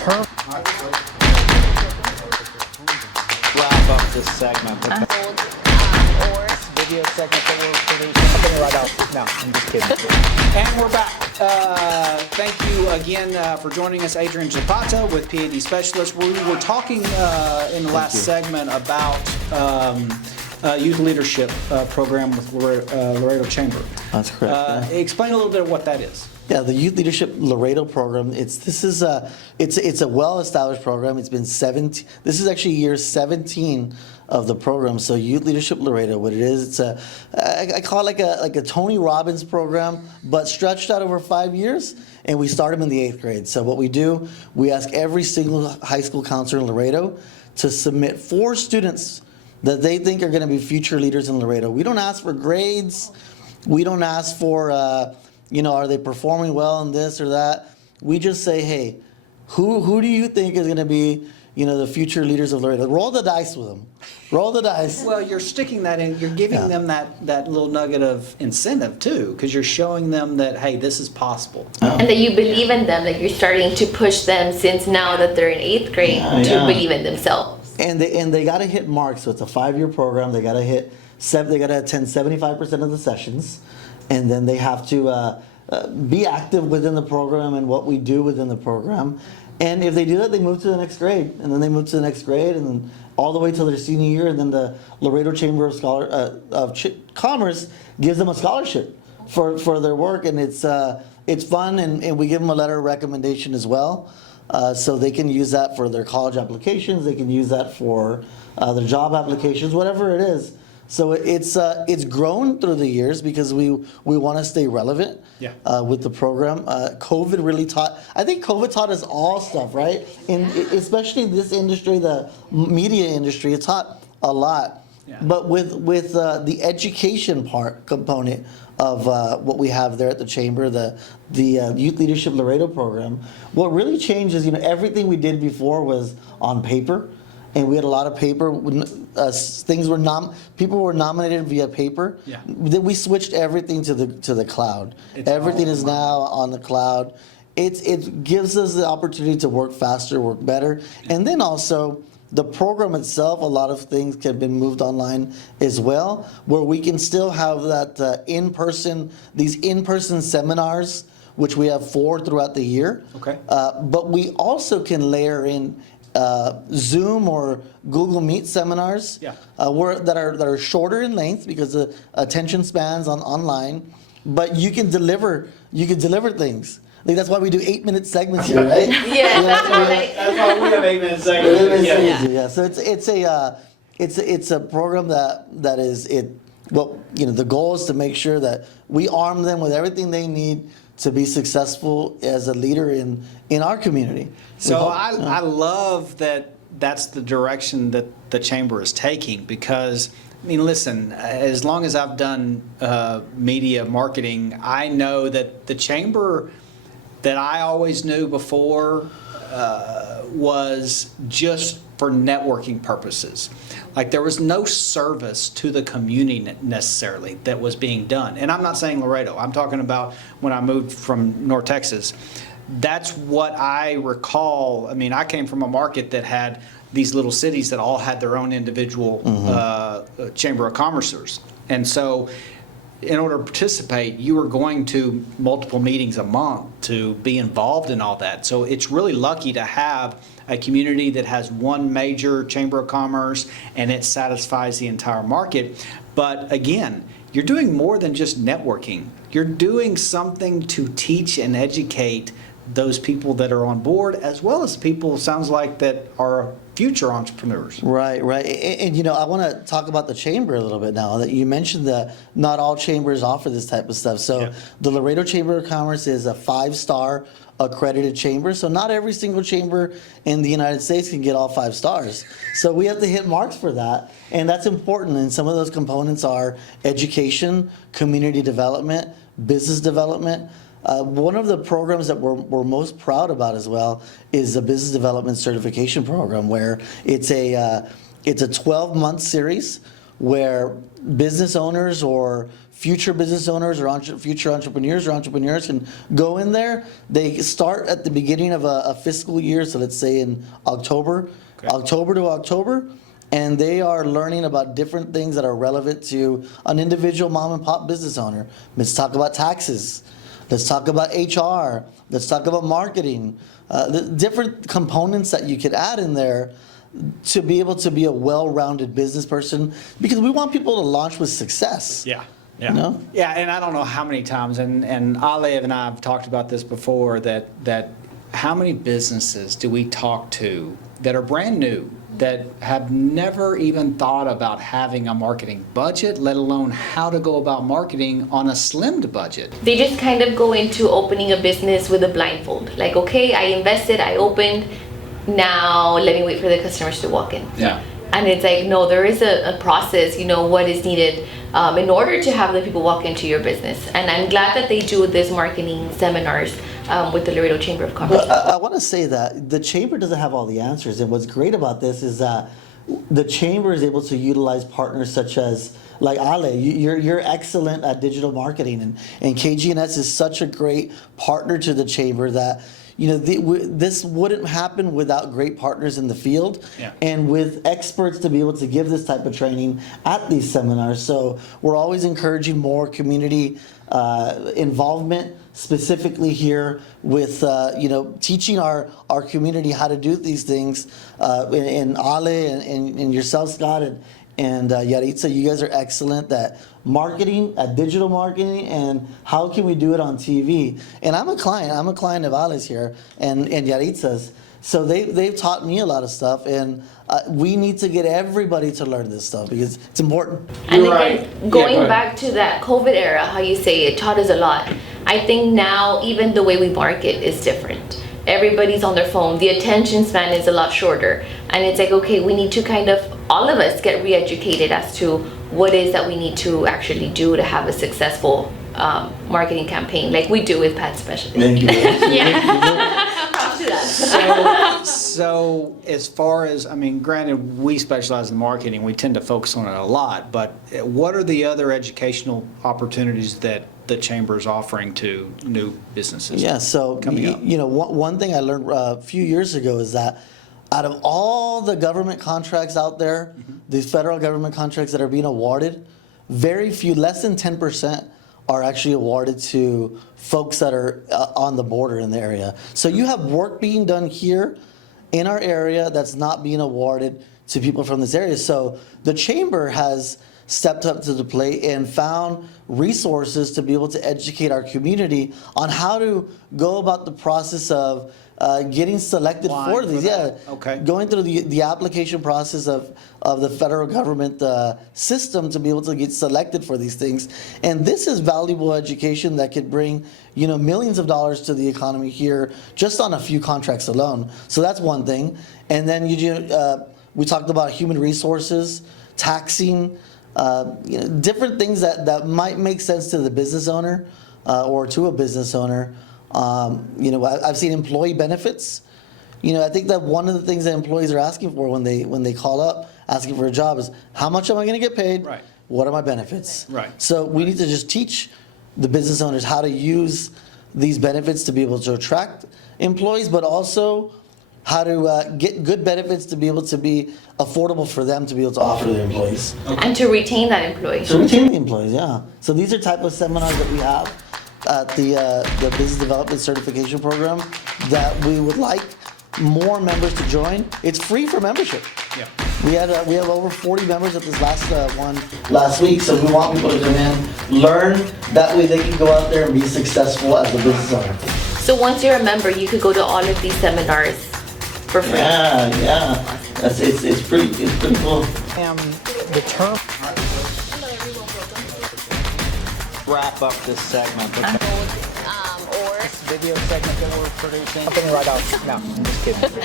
term. Wrap up this segment. Or Video segment that we're producing. Right out. No, I'm just kidding. And we're back. Thank you again for joining us, Adrian Zapata with PAD Specialist. We were talking in the last segment about youth leadership program with Laredo Chamber. That's correct. Explain a little bit of what that is. Yeah, the Youth Leadership Laredo program. It's a well-established program. It's been 17. This is actually year 17 of the program. So Youth Leadership Laredo, what it is, I call it like a Tony Robbins program, but stretched out over 5 years. And we start them in the 8th grade. So what we do, we ask every single high school counselor in Laredo to submit 4 students that they think are going to be future leaders in Laredo. We don't ask for grades. We don't ask for are they performing well in this or that? We just say, hey, who do you think is going to be, the future leaders of Laredo? Roll the dice with them. Roll the dice. Well, you're sticking that in. You're giving them that little nugget of incentive too, because you're showing them that, hey, this is possible. and that you believe in them, like you're starting to push them since now that they're in 8th grade to believe in themselves. And they got to hit marks. So it's a 5-year program. They got to they got to attend 75% of the sessions, and then they have to be active within the program and what we do within the program. And if they do that, they move to the next grade, and then they move to the next grade, and then all the way till their senior year. And then the Laredo Chamber of Commerce gives them a scholarship for their work, and it's fun, and we give them a letter of recommendation as well. So they can use that for their college applications. They can use that for their job applications, whatever it is. So it's grown through the years because we want to stay relevant with the program. COVID really I think COVID taught us all stuff, right? Especially this industry, the media industry, it taught a lot. Yeah. But with the education component of what we have there at the Chamber, the Youth Leadership Laredo program, what really changed is, everything we did before was on paper. And we had a lot of paper. People were nominated via paper. Yeah. Then we switched everything to the cloud. Everything is now on the cloud. It gives us the opportunity to work faster, work better, and then also the program itself. A lot of things have been moved online as well, where we can still have that these in-person seminars, which we have 4 throughout the year. Okay. But we also can layer in Zoom or Google Meet seminars that are shorter in length because the attention spans online, but you can deliver things. Like that's why we do 8-minute segments here, right? That's right. That's why we have 8-minute segments. Yeah. So it's a program that is it. Well, the goal is to make sure that we arm them with everything they need to be successful as a leader in our community. So I love that that's the direction that the Chamber is taking, because, listen, as long as I've done media marketing, I know that the Chamber that I always knew before was just for networking purposes. Like there was no service to the community necessarily that was being done. And I'm not saying Laredo. I'm talking about when I moved from North Texas. That's what I recall. I came from a market that had these little cities that all had their own individual Chamber of Commerceers. And so in order to participate, you were going to multiple meetings a month to be involved in all that. So it's really lucky to have a community that has one major Chamber of Commerce and it satisfies the entire market. But again, you're doing more than just networking. You're doing something to teach and educate those people that are on board, as well as people, sounds like, that are future entrepreneurs. Right. And I want to talk about the Chamber a little bit now. That you mentioned that not all chambers offer this type of stuff. So the Laredo Chamber of Commerce is a 5-star accredited chamber. So not every single chamber in the United States can get all 5 stars. So we have to hit marks for that. And that's important. And some of those components are education, community development, business development. One of the programs that we're most proud about as well is the Business Development Certification Program, where it's a 12-month series where business owners or future business owners or future entrepreneurs or entrepreneurs can go in there. They start at the beginning of a fiscal year, so let's say in October, October to October, and they are learning about different things that are relevant to an individual mom and pop business owner. Let's talk about taxes. Let's talk about HR. Let's talk about marketing. The different components that you could add in there to be able to be a well-rounded business person, because we want people to launch with success. Yeah. Yeah. You know? Yeah, and I don't know how many times, and Alev and I have talked about this before, that how many businesses do we talk to that are brand new, that have never even thought about having a marketing budget, let alone how to go about marketing on a slimmed budget. They just kind of go into opening a business with a blindfold. Like, okay, I invested, I opened, now let me wait for the customers to walk in. Yeah. And it's like, no, there is a process, what is needed in order to have the people walk into your business. And I'm glad that they do these marketing seminars with the Laredo Chamber of Commerce. But I want to say that the chamber doesn't have all the answers, and what's great about this is that the chamber is able to utilize partners such as, like Ale, you're excellent at digital marketing, and KGNS is such a great partner to the chamber that this wouldn't happen without great partners in the field, and with experts to be able to give this type of training at these seminars. So we're always encouraging more community involvement, specifically here with teaching our community how to do these things. And Ale and yourself, Scott, and Yaritza, you guys are excellent at marketing, at digital marketing, and how can we do it on TV. And I'm a client of Ale's here and Yaritza's. So they've taught me a lot of stuff, and we need to get everybody to learn this stuff because it's important. And again, going back to that COVID era, how you say it taught us a lot. I think now even the way we market is different. Everybody's on their phone. The attention span is a lot shorter. And it's like, okay, we need to kind of, all of us get re-educated as to what is that we need to actually do to have a successful marketing campaign, like we do with Pet Specialty. Thank you. Yeah. Props to that. So as far as, granted, we specialize in marketing, we tend to focus on it a lot, but what are the other educational opportunities that the chamber is offering to new businesses? Yeah, so one thing I learned a few years ago is that out of all the government contracts out there, these federal government contracts that are being awarded, very few, less than 10%, are actually awarded to folks that are on the border in the area. So you have work being done here in our area that's not being awarded to people from this area. So the chamber has stepped up to the plate and found resources to be able to educate our community on how to go about the process of getting selected for these. Going through the application process of the federal government system to be able to get selected for these things. And this is valuable education that could bring millions of dollars to the economy here just on a few contracts alone. So that's one thing. And then we talked about human resources, taxing, different things that might make sense to the business owner or to a business owner. I've seen employee benefits. I think that one of the things that employees are asking for when they call up asking for a job is, how much am I going to get paid? Right. What are my benefits? Right. So we need to just teach the business owners how to use these benefits to be able to attract employees, but also how to get good benefits to be able to be affordable for them to be able to offer to their employees. And to retain that employee. To retain the employees, yeah. So these are type of seminars that we have at the Business Development Certification Program that we would like more members to join. It's free for membership. Yeah. We have over 40 members at this one last week, so we want people to come in, learn, that way they can go out there and be successful as a business owner. So once you're a member, you could go to all of these seminars for free. Yeah. It's pretty cool. The term. Wrap up this segment. Or Video segment that we're producing. Something right out. No, I'm just kidding.